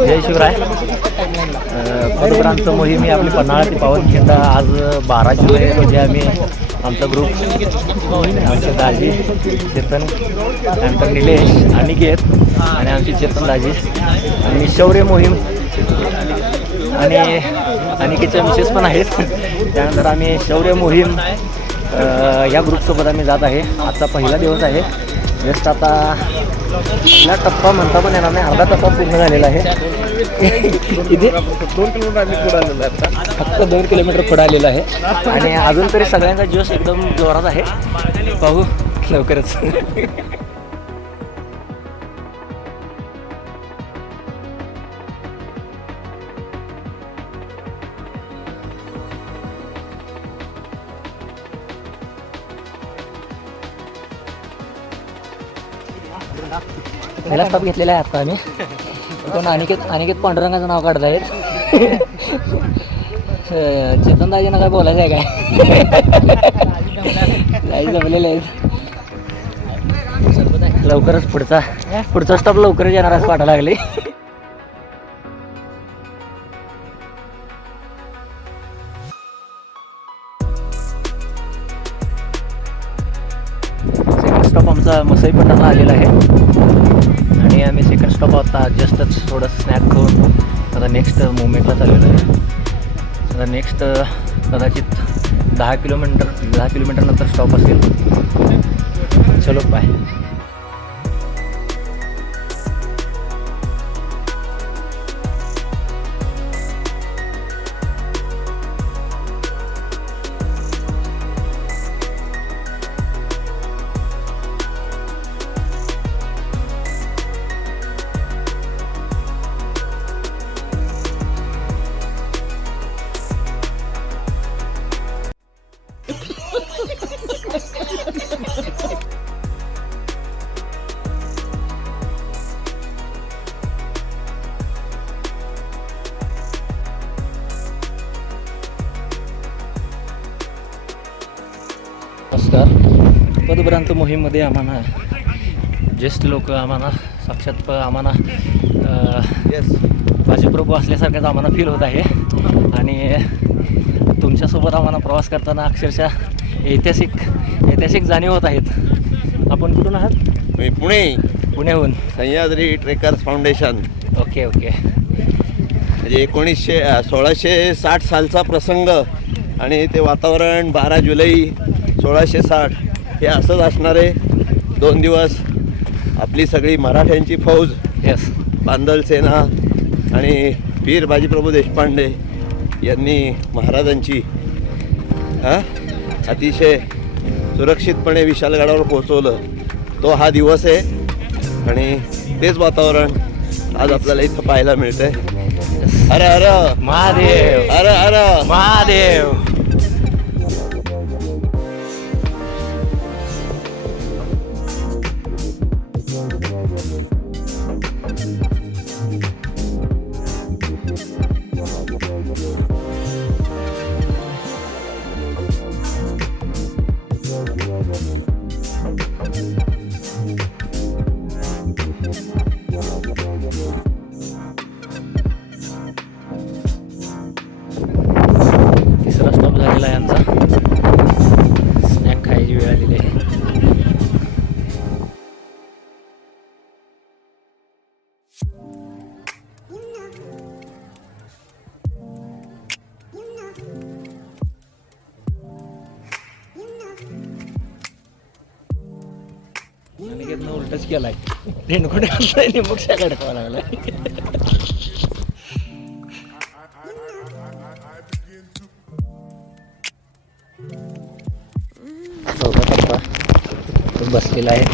जय शिवराय. पदुरांचं मोहीम ही आपली पन्हाळा ते पावनखिंड आज 12 जुलै रोजी आम्ही आमचा ग्रुप आमचे दाजी चेतन, नंतर निलेश, अनिकेत आणि आमची चेतन दाजी आणि शौर्य मोहीम आणि अनिकेतच्या मिसेस पण आहेत. त्यानंतर आम्ही शौर्य मोहीम या ग्रुपसोबत आम्ही जात आहे. आजचा पहिला दिवस आहे. जस्ट आता पहिला टप्पा म्हणता पण येणार नाही, अर्धा टप्पा पूर्ण झालेला आहे. इथे 2 किलोमीटर आम्ही पुढे आलेलो आहे. आता फक्त 2 किलोमीटर पुढे आलेलं आहे आणि अजून तरी सगळ्यांचा जोश एकदम जोरात आहे. पाहू लवकरच. पहिला स्टॉप घेतलेला आहे आता आम्ही. पण अनिकेत पांडुरंगाचं नाव काढत आहेत. चेतन दाजींना काय बोलायचं आहे काय? दाजी जमलेले आहेत. लवकरच पुढचा स्टॉप लवकरच येणार असं वाटायला लागले. सेकंड स्टॉप आमचा मसाई पठारला आलेला आहे आणि आम्ही सेकंड स्टॉप आता जस्टच थोडं स्नॅक खाऊन आता नेक्स्ट मुवमेंटला चाललेलो आहे. आता नेक्स्ट कदाचित 10 किलोमीटर नंतर स्टॉप असेल. चलो बाय. नमस्कार. पदभ्रांत मोहीममध्ये आम्हाला ज्येष्ठ लोक आम्हाला साक्षात आम्हाला बाजीप्रभू असल्यासारखंच आम्हाला फील होत आहे आणि तुमच्यासोबत आम्हाला प्रवास करताना अक्षरशः ऐतिहासिक जाणीव होत आहेत. आपण कुठून आहात? मी पुण्याहून सह्याद्री ट्रेकर्स फाउंडेशन. ओके. म्हणजे 1660 सालचा प्रसंग आणि ते वातावरण 12 जुलै 1660 हे असंच असणारे 2 दिवस. आपली सगळी मराठ्यांची फौज, बांदल सेना आणि वीर बाजीप्रभू देशपांडे यांनी महाराजांची अतिशय सुरक्षितपणे विशालगडावर पोहोचवलं. तो हा दिवस आहे आणि तेच वातावरण आज आपल्याला इथं पाहायला मिळतंय. हर हर महादेव, हर हर महादेव. तिसरा स्टॉप झालेला आहे आमचा. स्नॅक खायची वेळ आलेली आहे. अनिकेतनं उलटच केलाय. रेनकोट घातलाय, निमुक्षा काढावा लागलाय. बसलेला आहे.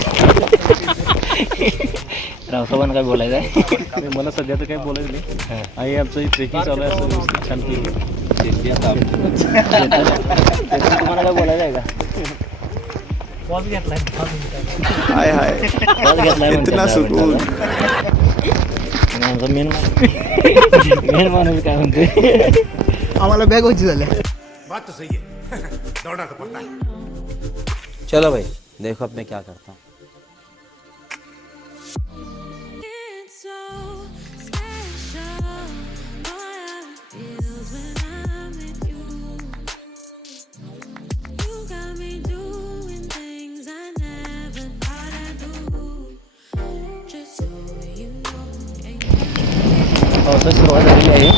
रावसाहेबांना काय बोलायचं आहे? मला सध्या तर काही बोलायचं नाही. आई आमचं ट्रेकिंग चालू आहे असं व्यवस्थित छान तुम्हाला काय बोलायचं आहे का? पॉज घेतलाय. पॉज घेतलाय आमचा मेन माणूस काय म्हणतोय? आम्हाला बॅग व्हायची झाल्या. बात तो सही है. चलो भाई देखो अब मैं क्या करता हूँ. It's so special. Boy, it feels when I'm with you. You got me doing things I never thought I'd do. Just so you know. पावसाची सुरुवात झालेली आहे.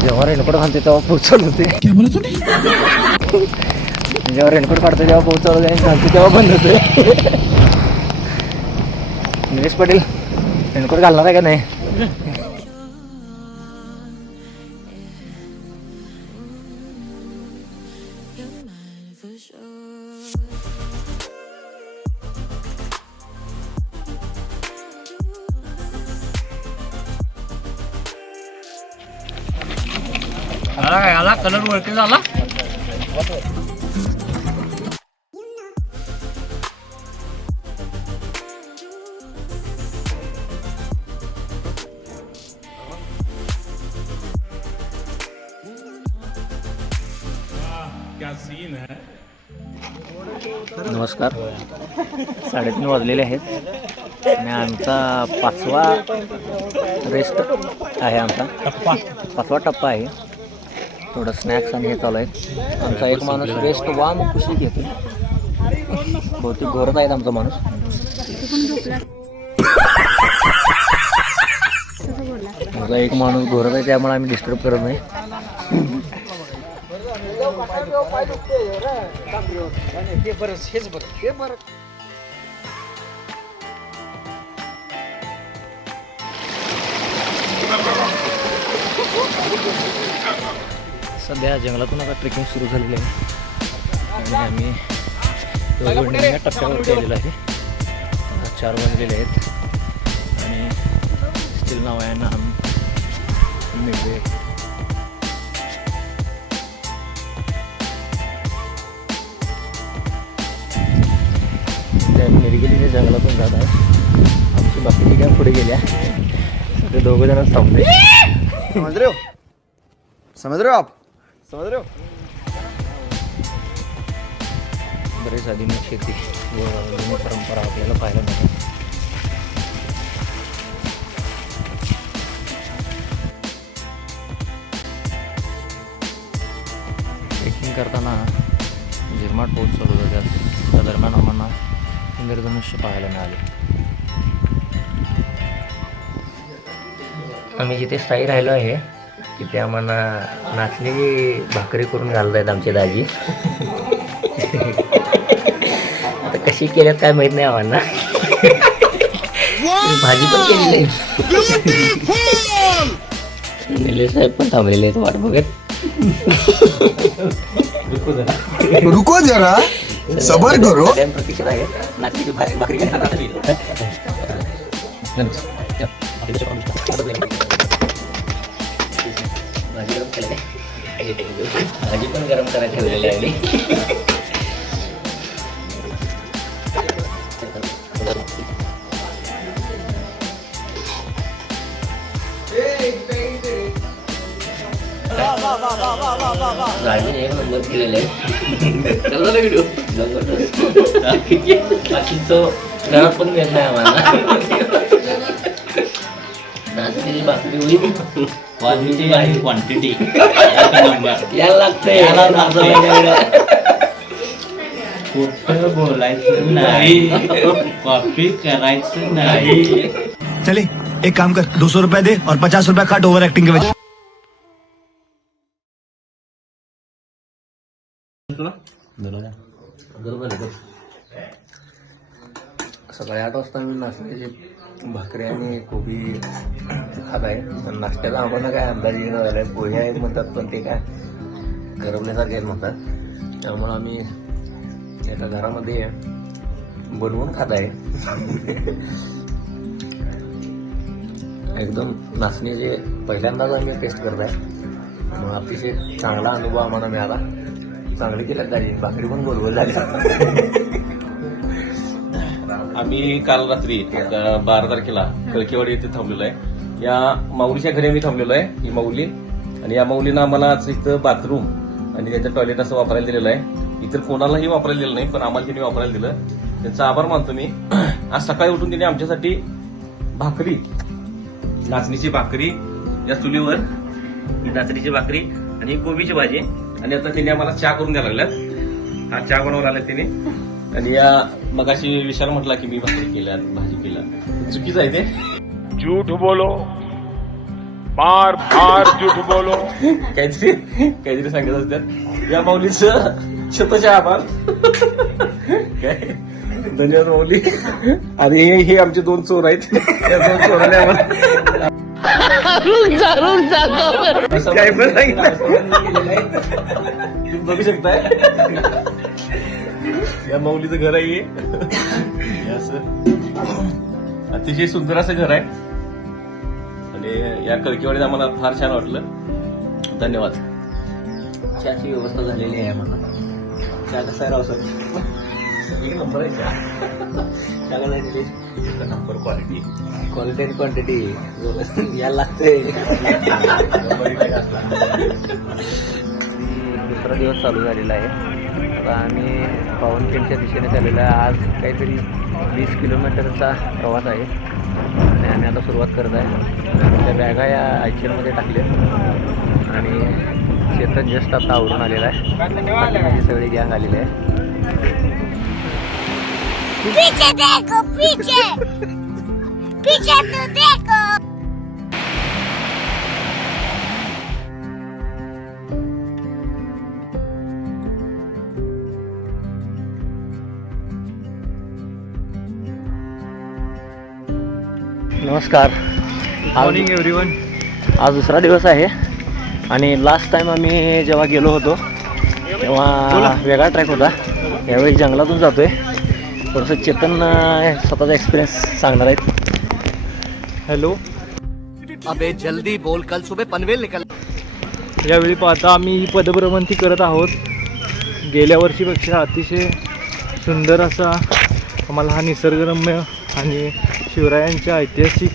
जेव्हा रेनकोट घालते तेव्हा पोहोचवलं होते. जेव्हा रेनकोट काढतो तेव्हा पोहोचवलं जाईल, घालते तेव्हा बंद होते. निलेश पाटील रेनकोट घालणार आहे का नाही? You're mine for sure. आला कलर वरती झाला. नमस्कार. 3:30 वाजलेले आहेत आणि आमचा 5वा रेस्ट आहे. आमचा 5वा टप्पा आहे. थोडं स्नॅक्स आणि हे चालू आहे. आमचा एक माणूस रेस्ट वाम खुशी घेतो. बहुतेक घोरत आहेत आमचा माणूस. आमचा एक माणूस घोरत आहे, त्यामुळे आम्ही डिस्टर्ब करत नाही. सध्या जंगलातून आता ट्रेकिंग सुरू झालेली आहे आणि आम्ही या टप्प्यावरती आलेलो आहे. 4 वाजलेले आहेत आणि स्टील नाव आहे नाम मिळते. निर्गिरीने जंगलातून जात आहे. आमची बाकीची काय पुढे गेल्या. ते 2 जण थांबले. समझ रहे हो आप समझ रहे हो. बरेच आधुनिक शेती व जुनी परंपरा आपल्याला पाहायला मिळते. ट्रेकिंग करताना झिरमाट पाऊस चालू होता. त्या दरम्यान आम्हाला इंद्रधनुष्य पाहायला मिळाले. आम्ही जिथे स्थायी राहिलो आहे तिथे आम्हाला नाचलेली भाकरी करून घालत आहेत आमचे दाजी. आता कशी केल्यात काय माहीत नाही आम्हाला. भाजी पण केलेली आहे. निलेश साहेब पण थांबलेले आहेत वाट बघत. रुको जरा सबर करो. प्रतीक्षित आहे नाचलेली भाकरी भाजी पण गरम करायला ठेवलेली आहे. भाजी 1 नंबर केलेला आहे. व्हिडिओ घरात पण मिळत नाही आम्हाला. नाचलेली भाकरी होईल. क्वालिटी आणि क्वांटिटी यायला लागतंय. खोटं बोलायचं नाही, कॉपी करायचं नाही. चले एक काम कर 200 रुपए दे और 50 रुपए काट ओवर एक्टिंग के वजह. सकाळी 8 वाजता मी नाचण्याची भाकरी आणि कोबी खात आहे. नाश्त्याला आम्हाला काय अंदाज येणं झालाय. पोहे आहेत म्हणतात पण ते काय गरवण्यासारखे आहेत म्हणतात. त्यामुळं आम्ही एका घरामध्ये बनवून खात आहे. एकदम नाचणीचे पहिल्यांदाच आम्ही टेस्ट करत आहे. मग अतिशय चांगला अनुभव आम्हाला मिळाला. चांगली केल्यात दाजी. भाकरी पण गोलगोल झाली. आम्ही काल रात्री 12 तारखेला कळकेवाडी येथे थांबलेलो आहे. या माऊलीच्या घरी आम्ही थांबलेलो आहे. ही माऊली आणि या माऊलीनं आम्हाला आज इथं बाथरूम आणि त्याचं टॉयलेट असं वापरायला दिलेलं आहे. इतर कोणालाही वापरायला दिलं नाही, पण आम्हाला त्यांनी वापरायला दिलं. त्यांचा आभार मानतो मी. आज सकाळी उठून त्यांनी आमच्यासाठी भाकरी, नाचणीची भाकरी या चुलीवर, ही नाचणीची भाकरी आणि कोबीची भाजी, आणि आता त्यांनी आम्हाला चहा करून द्यायला लागल्यात. हा चहा बनवून आला त्यांनी. आणि या मगाशी विशाल म्हटला की मी भाकरी केल्या, भाजी केला, चुकीचं आहे ते. झूठ बोलो, बार बार झूठ बोलो. काहीतरी सांगत असतात. या माऊलीचं शतशः आभार. काय धन्यवाद माऊली. आणि हे आमचे 2 चोर आहेत. या 2 चोराने आम्हाला काय पण सांगितलं. तुम्ही बघू शकताय या माऊलीचं घर आहे हे. हे असं अतिशय सुंदर असं घर आहे. आणि या कळकीवाडीत आम्हाला फार छान वाटलं. धन्यवाद. चहाची व्यवस्था झालेली आहे म्हणा. चहा कसा आहे रावसाहेब? एक नंबर आहे चहा. नंबर क्वालिटी क्वालिटी आणि क्वांटिटी यायला लागते. दुसरा दिवस चालू झालेला आहे. आता आम्ही पावनखिंडच्या दिशेने चाललेलो आहे. आज काहीतरी 20 किलोमीटरचा प्रवास आहे आणि आम्ही आता सुरुवात करत आहे. त्या बॅगा या आयचीमध्ये टाकल्या आणि चेतन जस्ट आता आवरून आलेला आहे. माझी सगळी गँग आलेली आहे. पीछे देखो, पीछे पीछे तो देखो. नमस्कार. Morning everyone. आज दुसरा दिवस आहे आणि लास्ट टाइम आम्ही जेव्हा गेलो होतो तेव्हा वेगळा ट्रॅक होता. यावेळी जंगलातून जातोय. थोडंसं चेतन स्वतःचा एक्सपिरियन्स सांगणार आहेत. हॅलो. अबे जल्दी बोल, कल सुबह पनवेल निकल. यावेळी पाहता आम्ही ही पदभ्रमंती करत आहोत. गेल्या वर्षीपेक्षा अतिशय सुंदर असा आम्हाला हा निसर्गरम्य आणि शिवरायांच्या ऐतिहासिक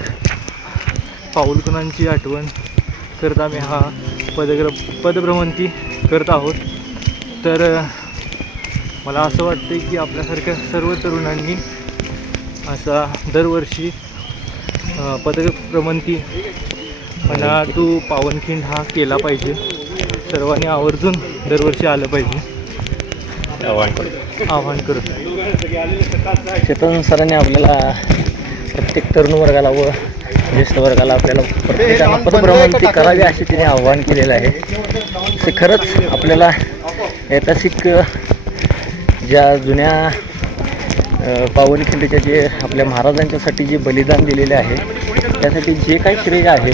पाऊलखुणांची आठवण करत आम्ही हा पदभ्रमंती करत आहोत. तर मला असं वाटतं की आपल्यासारख्या सर्व तरुणांनी असा दरवर्षी पदभ्रमंती म्हणा तू पावनखिंड हा केला पाहिजे. सर्वांनी आवर्जून दरवर्षी आलं पाहिजे आवाहन करतो. चेतन सरांनी आपल्याला प्रत्येक तरुण वर्गाला व ज्येष्ठ वर्गाला आपल्याला प्रत्येकाला पदभ्रमंती करावी असे तिने आव्हान केलेलं आहे. ते खरंच आपल्याला ऐतिहासिक ज्या जुन्या पावनखिंडीच्या जे आपल्या महाराजांच्यासाठी जे बलिदान दिलेले आहे त्यासाठी जे काही श्रेय आहे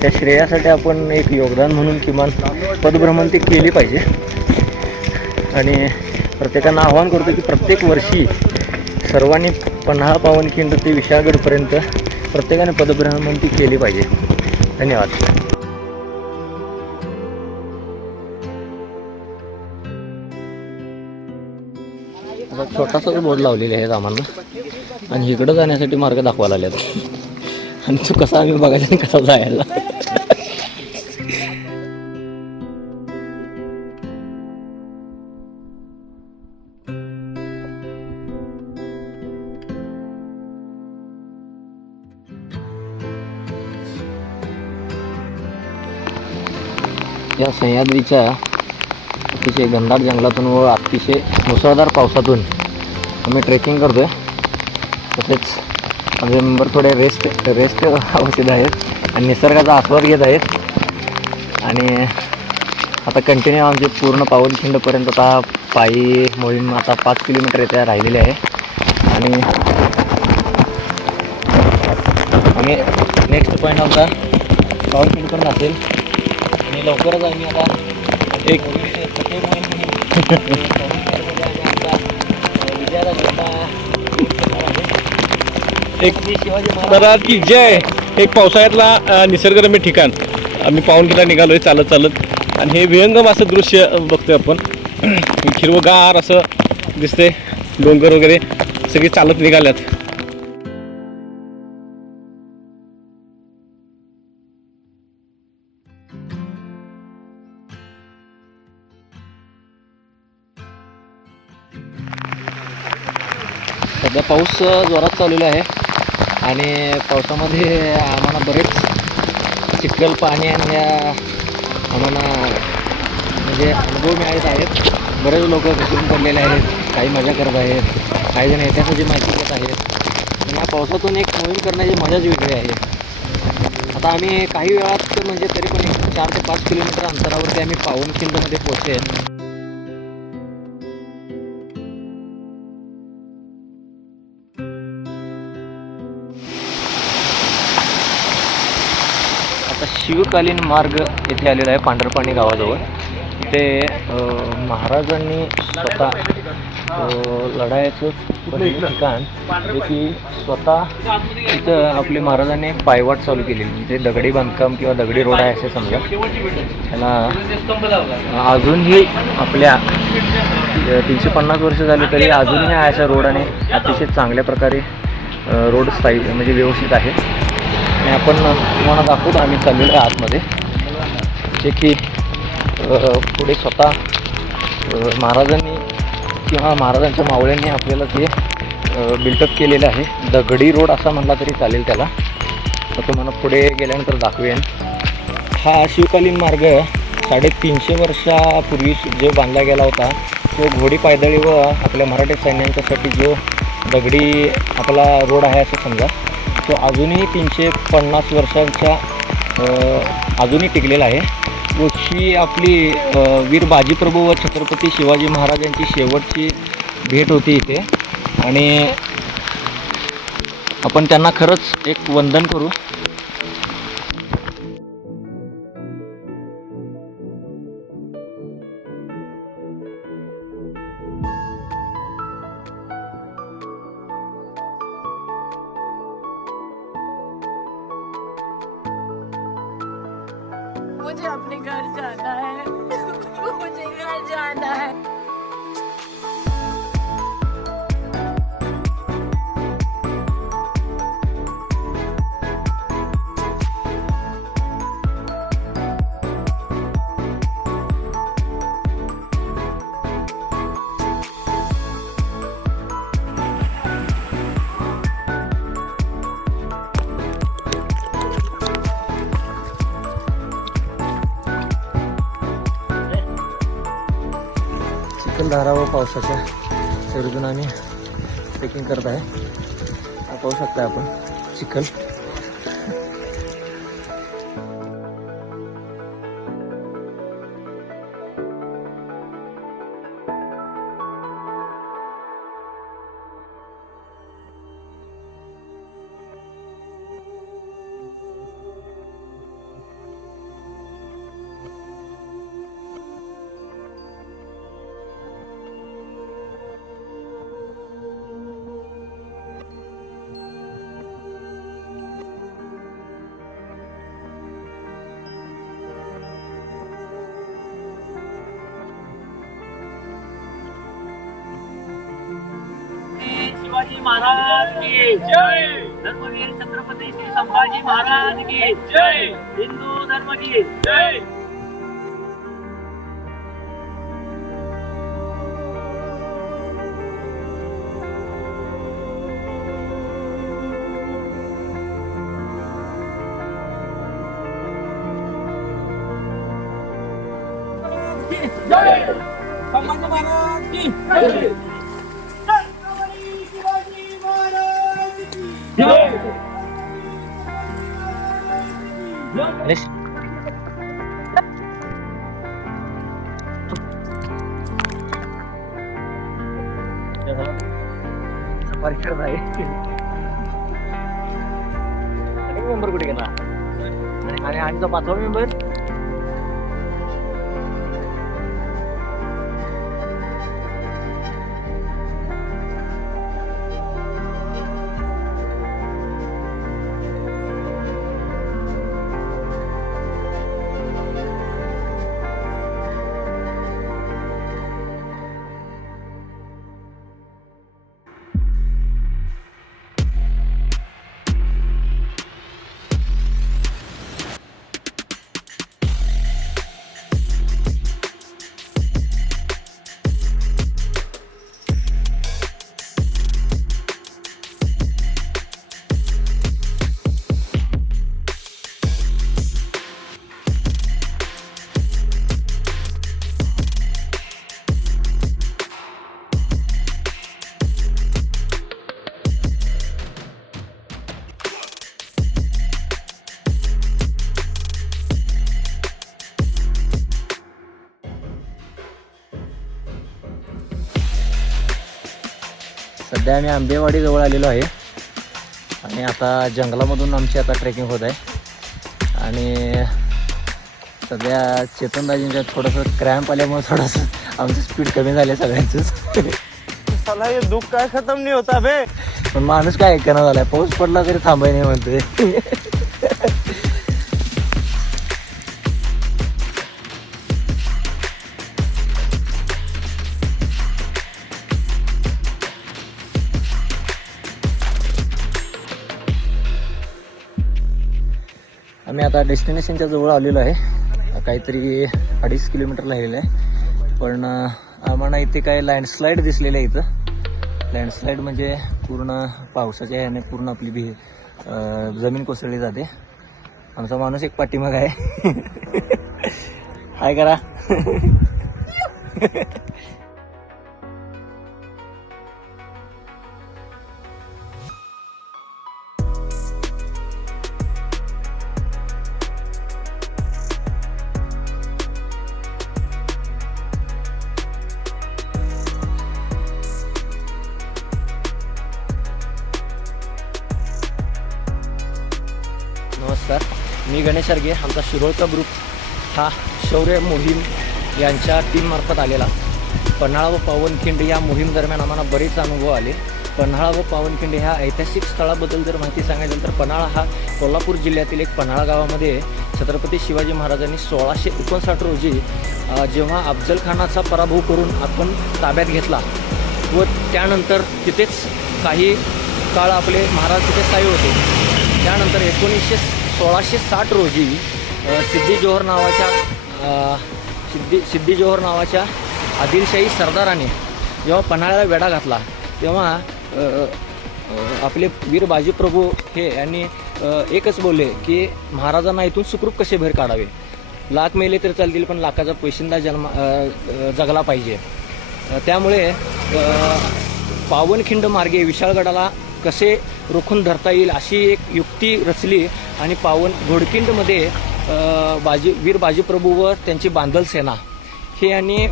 त्या श्रेयासाठी आपण एक योगदान म्हणून किमान पदभ्रमंती केली पाहिजे. आणि प्रत्येकांना आवाहन करतो की प्रत्येक वर्षी सर्वांनी पन्हाळा पावनखिंड ते विशाळगडपर्यंत प्रत्येकाने पदभ्रमंती केली पाहिजे. धन्यवाद. आता छोटासा बोर्ड लावलेले आहेत आम्हाला आणि इकडं जाण्यासाठी मार्ग दाखवायला आलेत आणि तो कसा आम्ही बघायला आणि कसा जायला. या सह्याद्रीच्या अतिशय घनदाट जंगलातून व अतिशय मुसळधार पावसातून आम्ही ट्रेकिंग करतो आहे. तसेच आमचे मेंबर थोडे रेस्ट अवस्थेत आहेत आणि निसर्गाचा आस्वाद घेत आहेत. आणि आता कंटिन्यू आमचे पूर्ण पावनखिंडपर्यंत आता पायी मोहीम आता 5 किलोमीटर येथे राहिलेले आहे. आणि आम्ही नेक्स्ट पॉईंट आमचा पावनखिंडपर्यंत असेल आणि लवकरच आम्ही आता एक करार की जय. एक पावसाळ्यातला निसर्गरम्य ठिकाण आम्ही पावनखिंडला निघालोय चालत चालत आणि हे विहंगम असं दृश्य बघतोय आपण. हिरवगार असं दिसतंय, डोंगर वगैरे सगळे चालत निघाल्यात. सध्या पाऊस जोरात चाललेला आहे आणि पावसामध्ये आम्हाला बरेच चिखल पाणी आणि आम्हाला म्हणजे अनुभव मिळत आहेत. बरेच लोक घसरून पडलेले आहेत, काही मजा करत आहेत, काही जण इतिहासाची माहिती घेत आहेत. आणि या पावसातून एक मोहीम करण्याची मजाच वेगळी आहे. आता आम्ही काही वेळात म्हणजे तरी पण 4 ते 5 किलोमीटर अंतरावरती आम्ही पावनखिंडमध्ये पोहोचेल. आता शिवकालीन मार्ग येथे आलेला आहे पांढरपाणी गावाजवळ. ते महाराजांनी स्वतः लढायचं पहिलं ठिकाण जे की स्वतः तिथं आपले महाराजांनी पायवाट चालू केली. म्हणजे दगडी बांधकाम किंवा दगडी रोड आहे असे समजा. त्याला अजूनही आपल्या 350 वर्ष झाली तरी अजूनही अशा रोडाने अतिशय चांगल्या प्रकारे रोड स्थायी म्हणजे व्यवस्थित आहे. आणि आपण तुम्हाला दाखवतो आम्ही चाललेलो आहे आतमध्ये, जे की पुढे स्वतः महाराजांनी किंवा महाराजांच्या मावळ्यांनी आपल्याला ते बिल्टअप केलेलं आहे. दगडी रोड असा म्हणला तरी चालेल त्याला. तर तुम्हाला पुढे गेल्यानंतर दाखवेन. हा शिवकालीन मार्ग 350 वर्षापूर्वी जो बांधला गेला होता तो घोडी पायदळी व आपल्या मराठी सैन्यांच्यासाठी जो दगडी आपला रोड आहे असं समजा, तो अजूनही 350 वर्षांच्या अजूनही टिकलेला आहे. व ही आपली वीर बाजीप्रभू व छत्रपती शिवाजी महाराजांची शेवटची भेट होती इथे. आणि आपण त्यांना खरंच एक वंदन करू. मुझे अपने घर जाना है मुझे घर जाना है. चिखलदरा व पावसाच्या सरीतून आम्ही ट्रेकिंग करत आहे. पाहू शकता आपण चिखल. शिवाजी महाराज की जय. धर्मवीर छत्रपती श्री संभाजी महाराज की जय. हिंदू धर्म की जय. संभाजी महाराज की जय. मेंबर कुठे गेला आणि आमचा 5वा मेंबर सध्या आम्ही आंबेवाडी जवळ आलेलो आहे आणि आता जंगलामधून आमची आता ट्रेकिंग होत आहे आणि सध्या चेतनदाजींच्या थोडंसं क्रॅम्प आल्यामुळे थोडंसं आमचं स्पीड कमी झाले सगळ्यांचंच. साला हे दुःख काय खतम नाही होता बे. पण माणूस काय ऐकणं झालाय, पाऊस पडला तरी थांबाय नाही म्हणतोय. आम्ही आता डेस्टिनेशनच्या जवळ आलेलो आहे. काहीतरी 2.5 किलोमीटर राहिलेलं आहे. पण आम्हाला इथे काय लँडस्लाईड दिसलेलं आहे. इथं लँडस्लाईड म्हणजे पूर्ण पावसाच्या ह्याने पूर्ण आपली जमीन कोसळली जाते. आमचा माणूस एक पाठीमाग आहे. हाय करा. नमस्कार, मी गणेश अर्गे. आमचा शिरोळचा ग्रुप हा शौर्य मोहीम यांच्या टीममार्फत आलेला. पन्हाळा व पावनखिंड या मोहीम दरम्यान आम्हाला बरेच अनुभव आले. पन्हाळा व पावनखिंड ह्या ऐतिहासिक स्थळाबद्दल जर माहिती सांगायचं तर पन्हाळा हा कोल्हापूर जिल्ह्यातील एक पन्हाळा गावामध्ये छत्रपती शिवाजी महाराजांनी 1659 रोजी जेव्हा अफजल खानाचा पराभव करून आपण ताब्यात घेतला व त्यानंतर तिथेच काही काळ आपले महाराज तिथे स्थायी होते. त्यानंतर 1660 रोजी सिद्दी जोहर नावाच्या आदिलशाही सरदाराने जेव्हा पन्हाळ्याला वेढा घातला तेव्हा आपले वीर बाजीप्रभू हे यांनी एकच बोलले की महाराजांना इथून सुखरूप कसे बाहेर काढावे. लाख मेले तर चालतील पण लाखाचा पोशिंदा जगला पाहिजे. त्यामुळे पावनखिंड मार्गे विशाळगडाला कसे रोखून धरता येईल अशी एक युक्ती रचली आणि घोडकिंडमध्ये वीर बाजीप्रभू व त्यांची बांधल सेना हे यांनी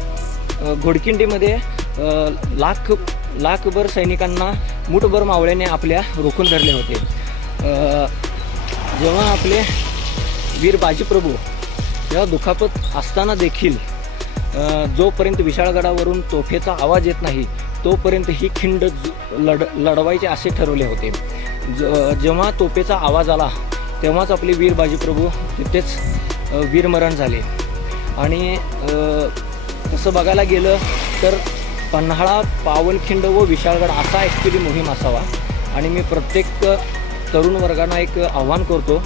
घोडकिंडीमध्ये लाखभर सैनिकांना मुठभर मावळ्याने आपल्या रोखून धरले होते. जेव्हा आपले वीर बाजीप्रभू जेव्हा दुखापत असताना देखील जोपर्यंत विशाळगडावरून तोफेचा आवाज येत नाही तोपर्यंत ही खिंड लढवायचे असे ठरवले होते. जेव्हा तोफेचा आवाज आला तेव्हाच आपले वीर बाजीप्रभू तिथेच वीरमरण झाले. आणि तसं बघायला गेलं तर पन्हाळा, पावनखिंड व विशाळगड असा ॲक्च्युली मोहीम असावा. आणि मी प्रत्येक तरुण वर्गांना एक आव्हान करतो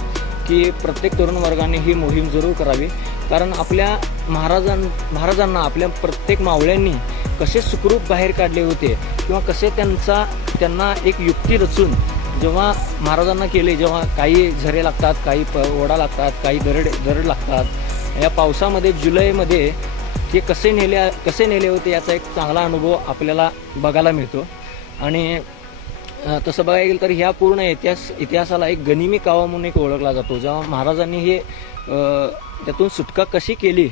की प्रत्येक तरुण वर्गाने ही मोहीम जरूर करावी. कारण आपल्या महाराजांना आपल्या प्रत्येक मावळ्यांनी कसे सुखरूप बाहेर काढले होते किंवा कसे त्यांना एक युक्ती रचून जेव्हा महाराजांना केले, जेव्हा काही झरे लागतात, काही ओढा लागतात, काही दरड लागतात, या पावसामध्ये जुलैमध्ये ते कसे नेले होते याचा एक चांगला अनुभव आपल्याला बघायला मिळतो. आणि तसं बघायला गेलं तर ह्या पूर्ण इतिहासाला एक गनिमी कावा म्हणून एक ओळखला जातो. जेव्हा महाराजांनी हे त्यातून सुटका कशी केली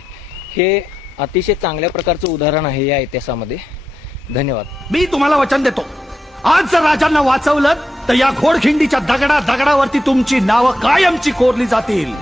हे अतिशय चांगल्या प्रकारचं उदाहरण आहे या इतिहासामध्ये. धन्यवाद. मी तुम्हाला वचन देतो, आज जर राजांना वाचवलं तर या घोडखिंडीच्या दगडावरती तुमची नावं कायमची कोरली जातील.